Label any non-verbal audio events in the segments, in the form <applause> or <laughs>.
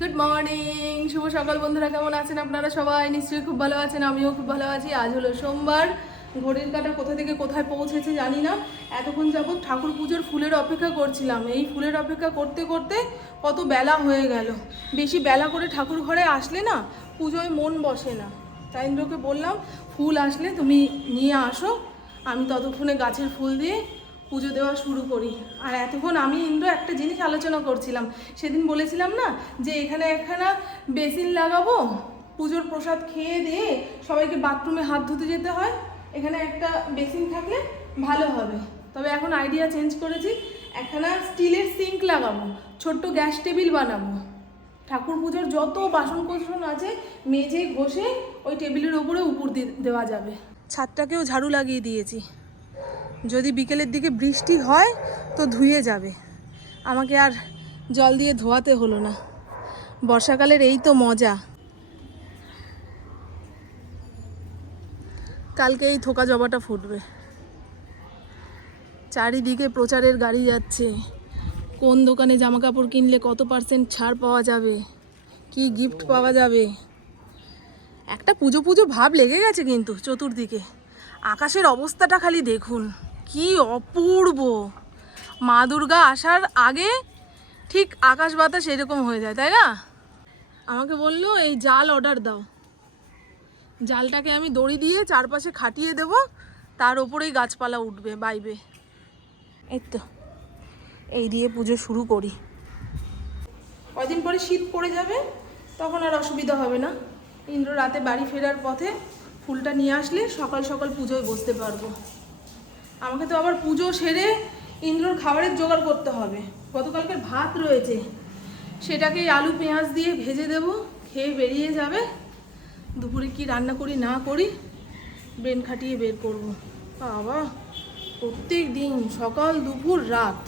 Good morning শুভ সকাল বন্ধুরা, কেমন আছেন আপনারা সবাই? নিশ্চয়ই খুব ভালো আছেন, আমিও খুব ভালো আছি। আজ হলো সোমবার। ঘড়ির কাটা কোথা থেকে কোথায় পৌঁছেছে জানি না। এতক্ষণ যাবৎ ঠাকুর পুজোর ফুলের অপেক্ষা করছিলাম। এই ফুলের অপেক্ষা করতে করতে কত বেলা হয়ে গেল। বেশি বেলা করে ঠাকুর ঘরে আসলে না, পুজোয় মন বসে না। তাই ইন্দ্রকে বললাম, ফুল আসলে তুমি নিয়ে আসো। আমি ততক্ষণে গাছের ফুল দিয়ে পুজো দেওয়া শুরু করি। আর এতক্ষণ আমি ইন্দ্র একটা জিনিস আলোচনা করছিলাম। সেদিন বলেছিলাম না যে এখানে একখানা বেসিন লাগাবো, পুজোর প্রসাদ খেয়ে দিয়ে সবাইকে বাথরুমে হাত ধুতে যেতে হয়। এখানে একটা বেসিন থাকলে ভালো হবে। তবে এখন আইডিয়া চেঞ্জ করেছি, একখানা স্টিলের সিঙ্ক লাগাবো, ছোট্ট গ্যাস টেবিল বানাবো। ঠাকুর পুজোর যত বাসন কোসন আছে মেঝে ঘষে ওই টেবিলের ওপরে উপর দেওয়া যাবে। ছাদটাকেও ঝাড়ু লাগিয়ে দিয়েছি। যদি বিকেলের দিকে বৃষ্টি হয়, তো ধুয়ে যাবে। আমাকে আর জল দিয়ে ধোয়াতে হলো না। বর্ষাকালের এই তো মজা। কালকে এই থোকা জবাটা ফুটবে। চারিদিকে প্রচারের গাড়ি যাচ্ছে। কোন দোকানে জামা কাপড় কিনলে কত পার্সেন্ট ছাড় পাওয়া যাবে? কি গিফট পাওয়া যাবে? একটা পুজো পুজো ভাব লেগে গেছে কিন্তু চতুর্দিকে। আকাশের অবস্থাটা খালি দেখুন। কি অপূর্ব। মা দুর্গা আসার আগে ঠিক আকাশ বাতাস এরকম হয়ে যায়, তাই না? আমাকে বলল, এই জাল অর্ডার দাও। জালটাকে আমি দড়ি দিয়ে চারপাশে খাটিয়ে দেব, তার ওপরেই গাছপালা উঠবে, বাইবে। এই তো, এই দিয়ে পুজো শুরু করি। কদিন পরে শীত পড়ে যাবে, তখন আর অসুবিধা হবে না। ইন্দ্র রাতে বাড়ি ফেরার পথে ফুলটা নিয়ে আসলে সকাল সকাল পুজোয় বসতে পারব। আমাকে তো আবার পুজো সেরে ইন্দ্রর খাবারের জোগাড় করতে হবে। গতকালকের ভাত রয়েছে। সেটাকে আলু, পেঁয়াজ দিয়ে ভেজে দেব, খেয়ে বেরিয়ে যাবে। দুপুরে কি রান্না করি, না করি, ব্রেন খাটিয়ে বের করব। বাবা, প্রত্যেক দিন সকাল, দুপুর, রাত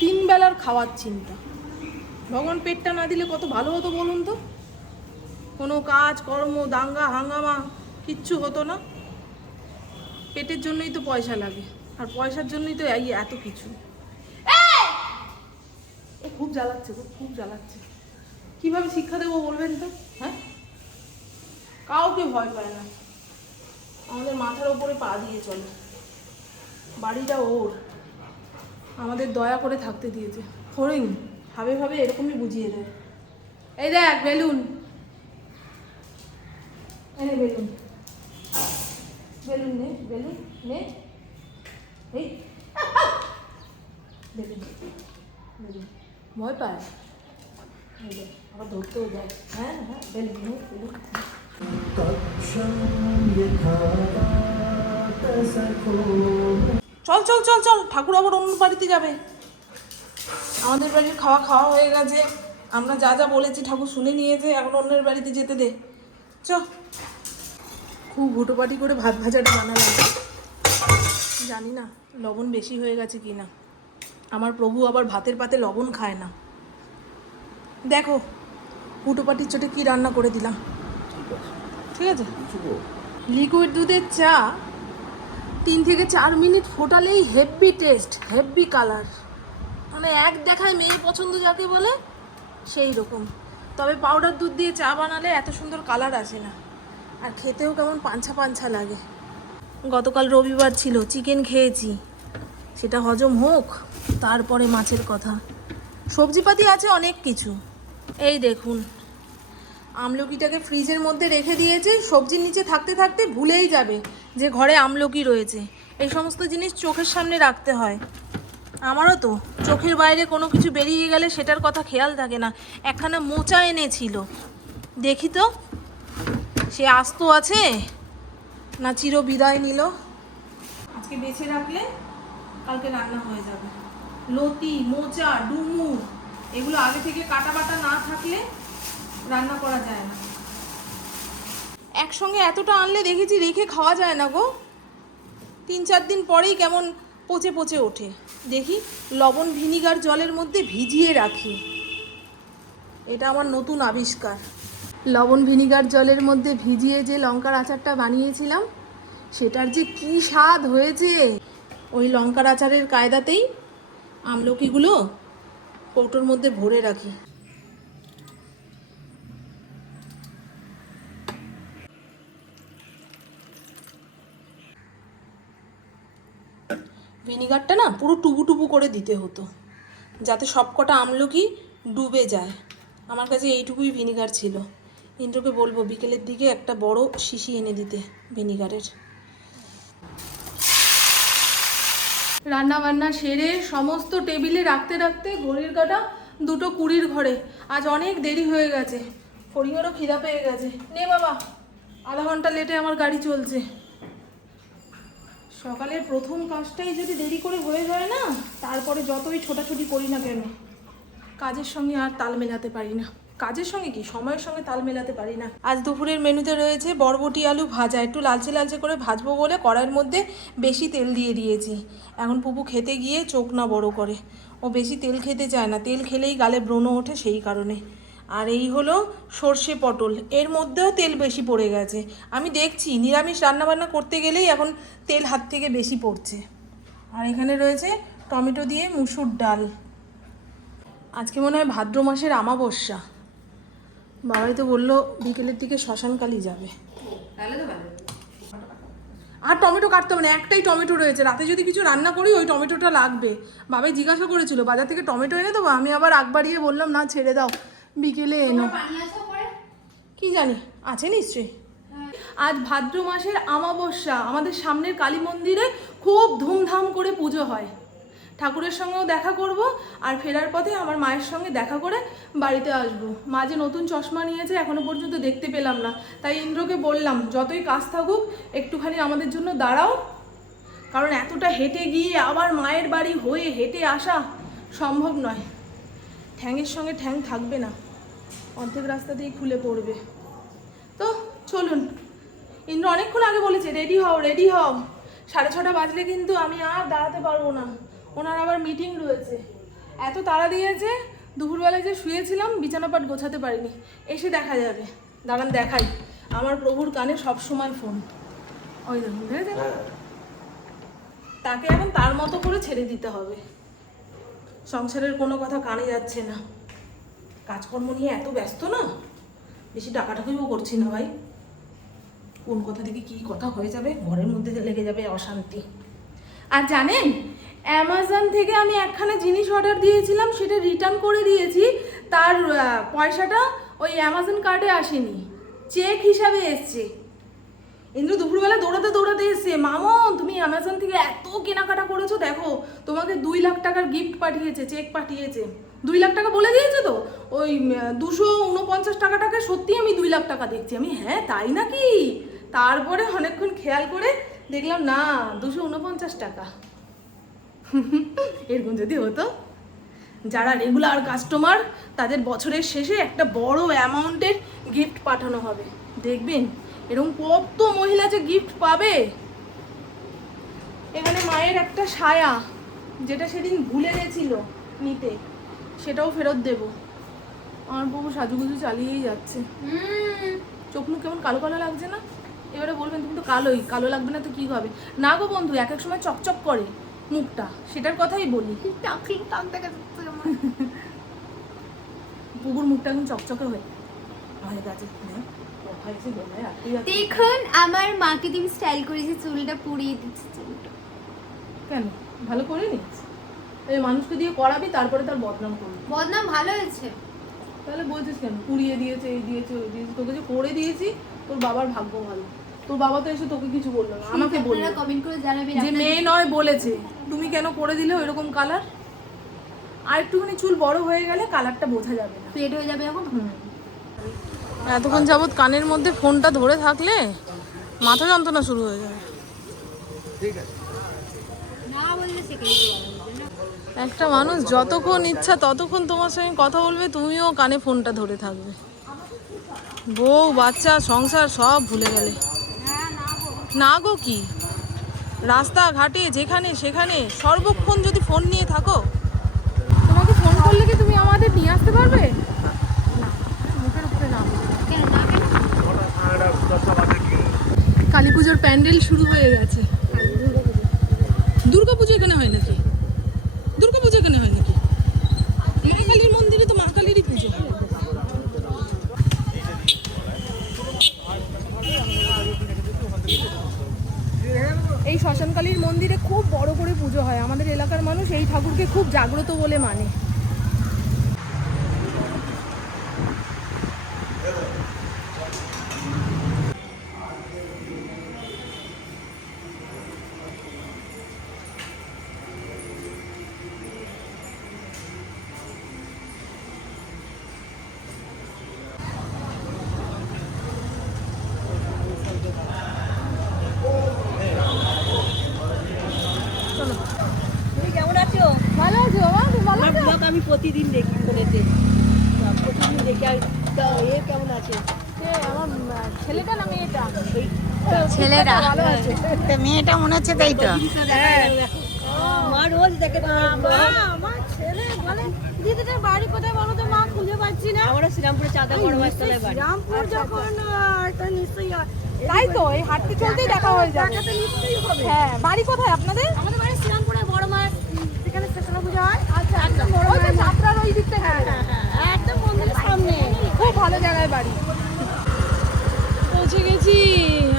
তিন বেলার খাওয়ার চিন্তা। ভগবান পেটটা না দিলে কত ভালো হতো বলুন তো? কোনো কাজ, কর্ম, দাঙ্গা, হাঙ্গামা, কিচ্ছু হতো না। পেটের জন্যই তো পয়সা লাগে। আর পয়সার জন্যই তো এই এত কিছু। ও খুব জ্বালাচ্ছে গো খুব জ্বালাচ্ছে। কীভাবে শিক্ষা দেবো বলবেন তো? হ্যাঁ? কাউকে ভয় পায় না। আমাদের মাথার ওপরে পা দিয়ে চলে। বাড়িটা ওর। আমাদের দয়া করে থাকতে দিয়েছে। হরিণ ভাবে ভাবে এরকমই বুঝিয়ে দেয়। এই দেখ বেলুন। বেলুন। বেলুন নে বেলুন নে। <laughs> ভয় পায়। হ্যাঁ হ্যাঁ বেলুন চল চল চল চল, ঠাকুর আবার অন্য বাড়িতে যাবে। আমাদের বাড়ির খাওয়া খাওয়া হয়ে গেছে। আমরা যা যা বলেছি ঠাকুর শুনে নিয়েছে, এখন অন্যের বাড়িতে যেতে দে। চ। খুব হুটোপাটি করে ভাত ভাজাটা বানালাম। জানি না, লবণ বেশি হয়ে গেছে কি না। আমার প্রভু আবার ভাতের পাতে লবণ খায় না। দেখো, হুটোপাটির চোটে কি রান্না করে দিলাম। ঠিক আছে? লিকুইড দুধের চা তিন থেকে চার মিনিট ফোটালেই হেভি টেস্ট হেভি কালার। মানে এক দেখায় মেয়ে পছন্দ যাকে বলে, সেই রকম। তবে পাউডার দুধ দিয়ে চা বানালে এত সুন্দর কালার আসে না। আর খেতেও কেমন পাঞ্ছা পাঞ্ছা লাগে। গতকাল রবিবার ছিল চিকেন খেয়েছি। সেটা হজম হোক, তারপরে মাছের কথা। সবজিপাতি আছে অনেক কিছু। এই দেখুন, আমলকিটাকে ফ্রিজের মধ্যে রেখে দিয়েছে, সবজির নিচে থাকতে থাকতে ভুলেই যাবে যে ঘরে আমলকি রয়েছে। এই সমস্ত জিনিস চোখের সামনে রাখতে হয়। আমারও তো চোখের বাইরে কোনো কিছু বেরিয়ে গেলে সেটার কথা খেয়াল থাকে না। একখানা মোচা এনেছিল। দেখি তো, সে আস্ত আছে? না চির বিদায় নিল। আজকে বেছে রাখলে কালকে রান্না হয়ে যাবে। লতি, মোচা ডুমুর এগুলো আগে থেকে কাটা বাটা না থাকলে রান্না করা যায় না। একসঙ্গে এতটা আনলে দেখেছি রেখে খাওয়া যায় না গো। তিন চার দিন পরেই কেমন পচে পচে ওঠে। দেখি লবণ ভিনিগার জলের মধ্যে ভিজিয়ে রাখি। এটা আমার নতুন আবিষ্কার। লবণ ভিনিগার জলের মধ্যে ভিজিয়ে যে লঙ্কার আচারটা বানিয়েছিলাম, সেটার যে কি স্বাদ হয়েছে! ওই লঙ্কার আচারের কায়দাতেই আমলকিগুলো কৌটোর মধ্যে ভরে রাখি। ভিনিগারটা না পুরো টুবু টুবু করে দিতে হতো, যাতে সবকটা আমলকি ডুবে যায়। আমার কাছে এইটুকুই ভিনিগার ছিল। ইন্দ্রকে বলব, বিকেলের দিকে একটা বড় শিশি এনে দিতে ভিনিগারের। রান্না বান্না সেরে সমস্ত টেবিলে রাখতে রাখতে ঘড়ির কাটা দুটো কুড়ির ঘরে। আজ অনেক দেরি হয়ে গেছে। ফড়িংয়েরও খিদা পেয়ে গেছে। নে বাবা, আধা ঘণ্টা লেটে আমার গাড়ি চলছে। সকালের প্রথম কাজটাই যদি দেরি করে হয়ে যায় না, তারপরে যতই ছোটাছুটি করি না কেন, কাজের সঙ্গে আর তাল মেলাতে পারি না। কাজের সঙ্গে কি? সময়ের সঙ্গে তাল মেলাতে পারি না। আজ দুপুরের মেনুতে রয়েছে বরবটি আলু ভাজা। একটু লালচে লালচে করে ভাজবো বলে কড়াইয়ের মধ্যে বেশি তেল দিয়ে দিয়েছি। এখন পুপু খেতে গিয়ে চোখ না বড় করে। ও বেশি তেল খেতে চায় না। তেল খেলেই গালে ব্রণ ওঠে সেই কারণে। আর এই হলো সর্ষে পটল। এর মধ্যেও তেল বেশি পড়ে গেছে। আমি দেখছি নিরামিষ রান্নাবান্না করতে গেলেই এখন তেল হাত থেকে বেশি পড়ছে। আর এখানে রয়েছে টমেটো দিয়ে মুসুর ডাল। আজকে মনে হয় ভাদ্র মাসের আমাবস্যা। বাবাই তো বলল বিকেলের দিকে শ্মশানকালী যাবে। আর টমেটো কাটতে হবে না একটাই টমেটো রয়েছে। রাতে যদি কিছু রান্না করি ওই টমেটোটা লাগবে। বাবাই জিজ্ঞাসা করেছিল বাজার থেকে টমেটো এনে দেবো? আমি আবার আগ বাড়িয়ে বললাম না ছেড়ে দাও বিকেলে এনো। কি জানি আছে নিশ্চয়ই। আজ ভাদ্র মাসের আমাবস্যা। আমাদের সামনের কালী মন্দিরে খুব ধুমধাম করে পুজো হয়। ঠাকুরের সঙ্গেও দেখা করব আর ফেরার পথে আমার মায়ের সঙ্গে দেখা করে বাড়িতে আসব। মা যে নতুন চশমা নিয়েছে এখনও পর্যন্ত দেখতে পেলাম না। তাই ইন্দ্রকে বললাম, যতই কাজ থাকুক, একটুখানি আমাদের জন্য দাঁড়াও। কারণ এতটা হেঁটে গিয়ে আবার মায়ের বাড়ি হয়ে হেঁটে আসা সম্ভব নয়। ঠ্যাংয়ের সঙ্গে ঠ্যাং থাকবে না। অর্ধেক রাস্তা দিয়ে খুলে পড়বে। তো চলুন। ইন্দ্র অনেকক্ষণ আগে বলেছে, রেডি হও রেডি হও। সাড়ে ছটা বাজলে কিন্তু আমি আর দাঁড়াতে পারব না। ওনার আবার মিটিং রয়েছে। এত তাড়া দিয়েছে দুপুরবেলায় যে শুয়েছিলাম বিছানাপাট গোছাতে পারিনি। এসে দেখা যাবে। দাঁড়ান দেখাই। আমার প্রভুর কানে সব সময় ফোন ওই দেখুন দেখেছেন তাকে এখন তার মতো করে ছেড়ে দিতে হবে। সংসারের কোনো কথা কানে যাচ্ছে না। কাজকর্ম নিয়ে এত ব্যস্ত না? বেশি টাকাটাকিও করছি না ভাই। কোন কথা থেকে কি কথা হয়ে যাবে? ঘরের মধ্যে লেগে যাবে অশান্তি। আর জানেন অ্যামাজন থেকে আমি একখানা জিনিস অর্ডার দিয়েছিলাম, সেটা রিটার্ন করে দিয়েছি। তার পয়সাটা ওই অ্যামাজন কার্ডে আসেনি। চেক হিসাবে এসছে। ইন্দ্র দুপুরবেলা দৌড়াতে দৌড়াতে এসছে মামন তুমি অ্যামাজন থেকে এত কেনাকাটা করেছ, দেখো, তোমাকে দুই লাখ টাকার গিফট পাঠিয়েছে চেক পাঠিয়েছে। দুই লাখ টাকা বলে দিয়েছে তো? ওই দুশো উনপঞ্চাশ টাকাটাকে সত্যি আমি দুই লাখ টাকা দেখছি। আমি হ্যাঁ তাই নাকি? তারপরে অনেকক্ষণ খেয়াল করে দেখলাম, না, দুশো উনপঞ্চাশ টাকা। <laughs> এরকম যদি হতো। যারা রেগুলার কাস্টমার তাদের বছরের শেষে একটা বড় অ্যামাউন্টের গিফট পাঠানো হবে। দেখবেন এরকম কত মহিলা যে গিফট পাবে। এখানে মায়ের একটা সায়া যেটা সেদিন ভুলে গেছিল নিতে। সেটাও ফেরত দেব। আমার বাবু সাজুগুজু চালিয়েই যাচ্ছে। চোখ মুখ কেমন কালো কালো লাগছে না? এবারে বলবেন তুমি তো কালোই কালো লাগবে না তো কি হবে? না গো বন্ধু এক এক সময় চকচক করে। মুখটা সেটার কথাই বলি। পুকুর মুখটা এখন চকচকে হয়ে হয়ে। গেছে হ্যাঁ, যাচ্ছে। দেখুন আমার মাকে তুমি স্টাইল করেছি চুলটা পুড়িয়ে দিচ্ছি চুলটা। কেন? ভালো করে নিচ্ছে এই মানুষকে দিয়ে করাবি তারপরে তার বদনাম করবি। বদনাম ভালো হয়েছে। তাহলে বলছিস কেন? পুড়িয়ে দিয়েছে এই দিয়েছে ওই দিয়েছে তোকে যে করে দিয়েছি তোর বাবার ভাগ্য ভালো। তোর বাবা তো এসে তোকে কিছু বলল না আমাকে বলল। কমেন্ট করে জানাবেন যে মেয়ে নয় বলেছে তুমি কেন করে দিলে ওইরকম কালার আর একটুখানি চুল বড় হয়ে গেলে কালারটা বোঝা যাবে না। ফেড হয়ে যাবে এখন? এতক্ষণ যাবৎ কানের মধ্যে ফোনটা ধরে থাকলে মাথা যন্ত্রণা শুরু হয়ে যাবে। একটা মানুষ যতক্ষণ ইচ্ছা ততক্ষণ তোমার সঙ্গে কথা বলবে তুমিও কানে ফোনটা ধরে থাকবে। বউ বাচ্চা সংসার সব ভুলে গেলে। না গো কি? রাস্তাঘাটে যেখানে সেখানে সর্বক্ষণ যদি ফোন নিয়ে থাকো। তোমাকে ফোন করলে কি তুমি আমাদের নিয়ে আসতে পারবে? মুখের উপরে না কালী পুজোর প্যান্ডেল শুরু হয়ে গেছে। দুর্গা পুজো এখানে হয় নাকি দুর্গা পুজো এখানে হয় নাকি মা কালীর মন্দিরে তো মা কালীরই পুজো হয়। এই শ্মশান কালীর মন্দিরে খুব বড় করে পুজো হয়। আমাদের এলাকার মানুষ এই ঠাকুরকে খুব জাগ্রত বলে মানে। আমি প্রতিদিন দেখি ফোনেতে প্রতিদিন দেখি আর এ কেমন আছে? আমার ছেলেটা না মেয়েটা? ছেলেরা মেয়েটা মনে হচ্ছে তাই তো? মা রোজ দেখে আমার ছেলে বলে দিদিদের বাড়ি কোথায় বলো তো মা খুঁজে পাচ্ছি না। আমরা শ্রীরামপুরে চাঁদা বড়। বাসতলায় বাড়ি রামপুর যখন নিশ্চয়ই হয়। তাই তো এই হাঁটতে চলতেই দেখা হয়ে যাবে। নিশ্চয়ই হবে। হ্যাঁ বাড়ি কোথায় আপনাদের? আমাদের বাড়ি শ্রীরামপুরে বড় যেখানে স্টেশনে পুজো হয়। খুব ভালো জায়গায় বাড়ি পৌঁছে গেছি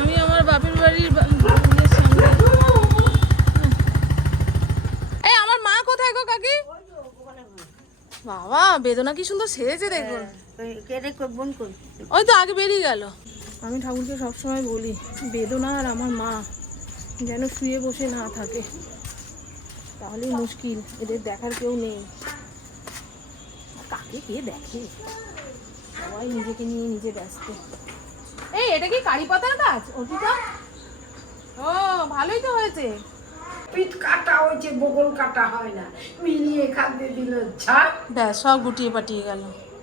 আমি আমার বাপের বাড়ির। এই আমার মা কোথায় গো কাকি বাবা, বেদনা কি সুন্দর সেজেছে দেখুন ওই তো আগে বেরিয়ে গেল আমি ঠাকুরকে সবসময় বলি, বেদনা আর আমার মা যেন শুয়ে বসে না থাকে তাহলেই মুশকিল এদের দেখার কেউ নেই। কাকে কে দেখে? সবাই নিজেকে নিয়ে নিজে ব্যস্ত। এই এটা কি কারি পাতার গাছ? অর্পিতা? ও ভালোই তো হয়েছে। পিঠ কাটা হয়েছে বগল কাটা হয় না। মিলিয়ে খাদ্যে দিল ঝাড় ব্যাস সব গুটিয়ে পাঠিয়ে গেল।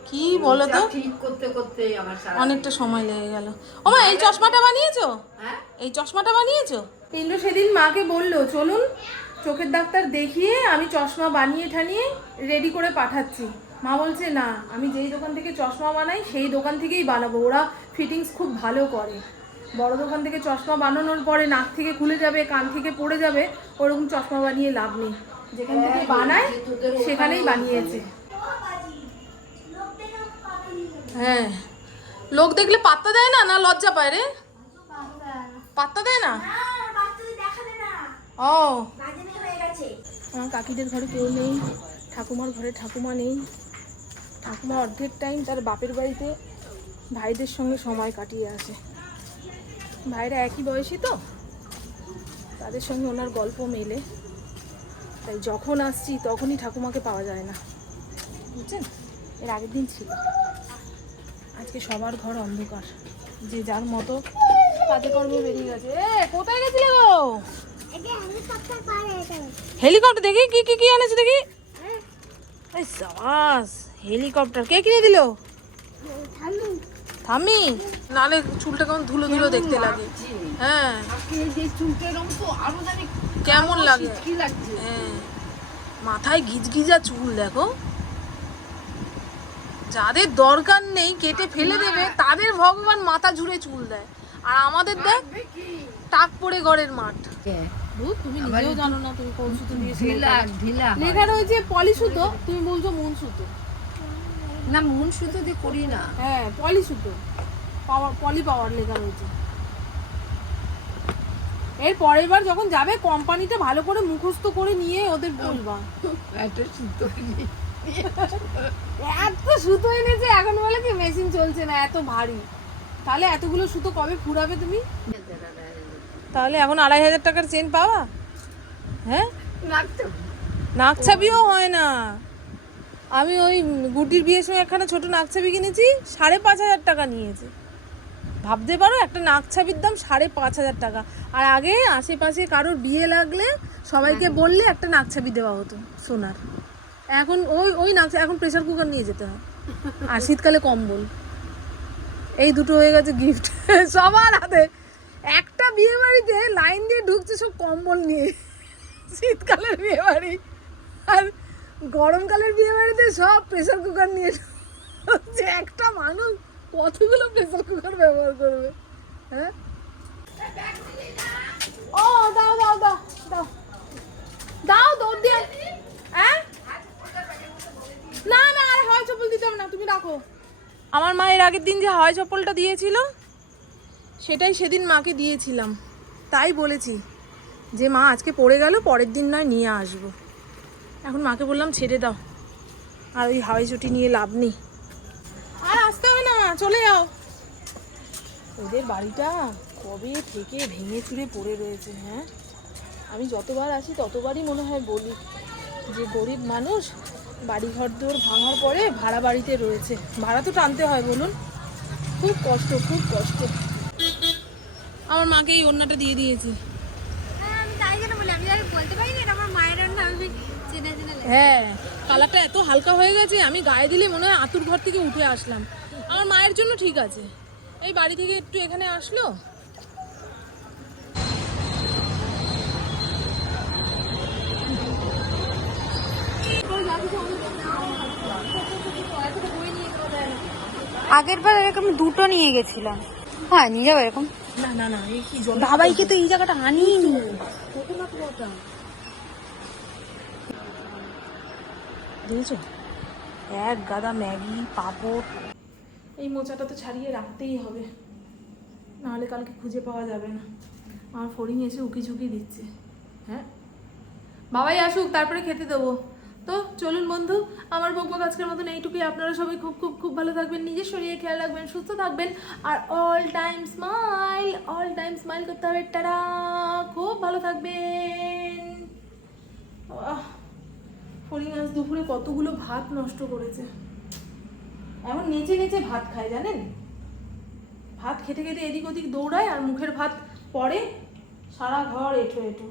কি বলো তো? ঠিক করতে করতে আমার অনেকটা সময় লেগে গেল। ও মা এই চশমাটা বানিয়েছো? হ্যাঁ? এই চশমাটা বানিয়েছো? ইন্দ্র সেদিন মাকে বলল চলুন। চোখের ডাক্তার দেখিয়ে আমি চশমা বানিয়ে ঠানিয়ে রেডি করে পাঠাচ্ছি। মা বলছে না আমি যেই দোকান থেকে চশমা বানাই সেই দোকান থেকেই বানাবো। ওরা ফিটিংস খুব ভালো করে। বড় দোকান থেকে চশমা বানানোর পরে নাক থেকে খুলে যাবে কান থেকে পড়ে যাবে ওরকম চশমা বানিয়ে লাভ নেই। যেখান থেকে বানায় সেখানেই বানিয়েছে। হ্যাঁ। লোক দেখলে পাত্তা দেয় না না লজ্জা পায় রে? পাত্তা দেয় না। ও। আমার কাকিদের ঘরে কেউ নেই, ঠাকুমার ঘরে ঠাকুমা নেই। ঠাকুমা অর্ধেক টাইম তার বাপের বাড়িতে ভাইদের সঙ্গে সময় কাটিয়ে আসে। ভাইরা একই বয়সী তো? তাদের সঙ্গে ওনার গল্প মেলে। তাই যখন আসছি তখনই ঠাকুমাকে পাওয়া যায় না। বুঝছেন? এর আগের দিন ছিল। আজকে সবার ঘর অন্ধকার। যে যার মতো কাজে কর্মে বেরিয়ে গেছে। কোথায় গেছিলে গো? হেলিকপ্টার দেখি কি কি কি এনেছে দেখি। সাবাস হেলিকপ্টার। কে কিনে দিল? থামি নালে চুলটা কেমন ধুলো ধুলো দেখতে লাগে। হ্যাঁ। কেমন লাগে? হ্যাঁ। মাথায় গিজগিজা চুল দেখো। যাদের দরকার নেই কেটে ফেলে দেবে তাদের ভগবান মাথা জুড়ে চুল দেয়। আর আমাদের দেখ টাক পড়ে ঘরের মাঠ। ধুর, তুমি নিজেও জানো না তুমি কোন সুতো দিয়ে ঢিলা ঢিলা লেখা রয়েছে পলি সুতো তুমি বলছো মুন সুতো। না মন শুধু দিয়ে করি না। হ্যাঁ পলি সুতো। পাওয়ার পলি পাওয়ার লেখা রয়েছে। এর পরের বার যখন যাবে কোম্পানিটা ভালো করে মুখস্থ করে নিয়ে ওদের বলবা। একটা সুতো এত সুতো এনেছে এখন বলে কি মেশিন চলছে না এত ভারী। তাহলে এতগুলো সুতো কবে ফুরাবে তুমি? তাহলে এখন আড়াই হাজার টাকার চেন পাওয়া? হ্যাঁ? নাকছাবিও হয় না। আমি ওই গুটির বিয়ের সময় একখানা ছোট নাকছাবি কিনেছি সাড়ে পাঁচ হাজার টাকা নিয়েছে। ভাবতে পারো একটা নাকছাবির দাম সাড়ে পাঁচ হাজার টাকা। আর আগে আশেপাশে কারোর বিয়ে লাগলে সবাইকে বললে একটা নাকছাবি দেওয়া হতো সোনার। এখন ওই ওই নাকছা এখন প্রেশার কুকার নিয়ে যেতে হয়। আর শীতকালে কম্বল। এই দুটো হয়ে গেছে গিফট সবার হাতে। একটা বিয়ে বাড়িতে লাইন দিয়ে ঢুকছে সব কম্বল নিয়ে। শীতকালের বিয়ে বাড়ি আর গরমকালের বিয়ে বাড়িতে সব প্রেশার কুকার নিয়ে ঢুকছে। একটা মানুষ কতগুলো প্রেসার কুকার ব্যবহার করবে হ্যাঁ? ও, দাও দাও দাও দাও। দাও, দৌড় দিয়ে। হ্যাঁ? না না, আর হয় চপ্পল দিতে হবে না, তুমি রাখো। আমার মা এর আগের দিন যে হাওয়াই চপ্পলটা দিয়েছিল সেটাই সেদিন মাকে দিয়েছিলাম। তাই বলেছি যে মা আজকে পড়ে গেল, পরের দিন নয় নিয়ে আসব। এখন মাকে বললাম, ছেড়ে দাও। আর ওই হাওয়াই চটি নিয়ে লাভ নেই। আর আসতে হবে না, চলে যাও। ওদের বাড়িটা কবে থেকে ভেঙে চুরে পড়ে রয়েছে হ্যাঁ? আমি যতবার আসি, ততবারই মনে হয় বলি যে গরিব মানুষ বাড়ি ঘর দৌড় ভাঙার পরে ভাড়া বাড়িতে রয়েছে। ভাড়া তো টানতে হয়, বলুন। খুব কষ্ট খুব কষ্ট। আমার মাকে এই ওড়নাটা দিয়ে দিয়েছি। হ্যাঁ আমি তাই জন্য বলি আমি বলতে পারি না এটা আমার মায়ের রান্না আমি চেনা চেনা লাগে হ্যাঁ কালারটা এত হালকা হয়ে গেছে আমি গায়ে দিলে মনে হয় আতুর ঘর থেকে উঠে আসলাম। আমার মায়ের জন্য ঠিক আছে। এই বাড়ি থেকে একটু এখানে আসলো? আগের বার এরকম দুটো নিয়ে গেছিলাম। হ্যাঁ নিয়ে যাব এরকম। না না না এই কি জল বাবাইকে তো এই জায়গাটা বুঝেছ এক গাদা ম্যাগি পাঁপড়। এই মোচাটা তো ছাড়িয়ে রাখতেই হবে। নাহলে কালকে খুঁজে পাওয়া যাবে না। আমার ফড়িং এসে উকি ঝুঁকি দিচ্ছে। হ্যাঁ? বাবাই আসুক তারপরে খেতে দেবো। তো চলুন বন্ধু, আমার বকবক আজকের মতন এইটুকুই। আপনারা সবাই খুব খুব খুব ভালো থাকবেন নিজের শরীরে খেয়াল রাখবেন, সুস্থ থাকবেন, আর all time smile all time smile করতে হবে। টাটা! খুব ভালো থাকবেন। ফড়িং আজ দুপুরে কতগুলো ভাত নষ্ট করেছে। এমন নেচে নেচে ভাত খায়, জানেন? ভাত খেতে খেতে এদিক ওদিক দৌড়ায় আর মুখের ভাত পড়ে, সারা ঘর এঁঠো এঁঠো।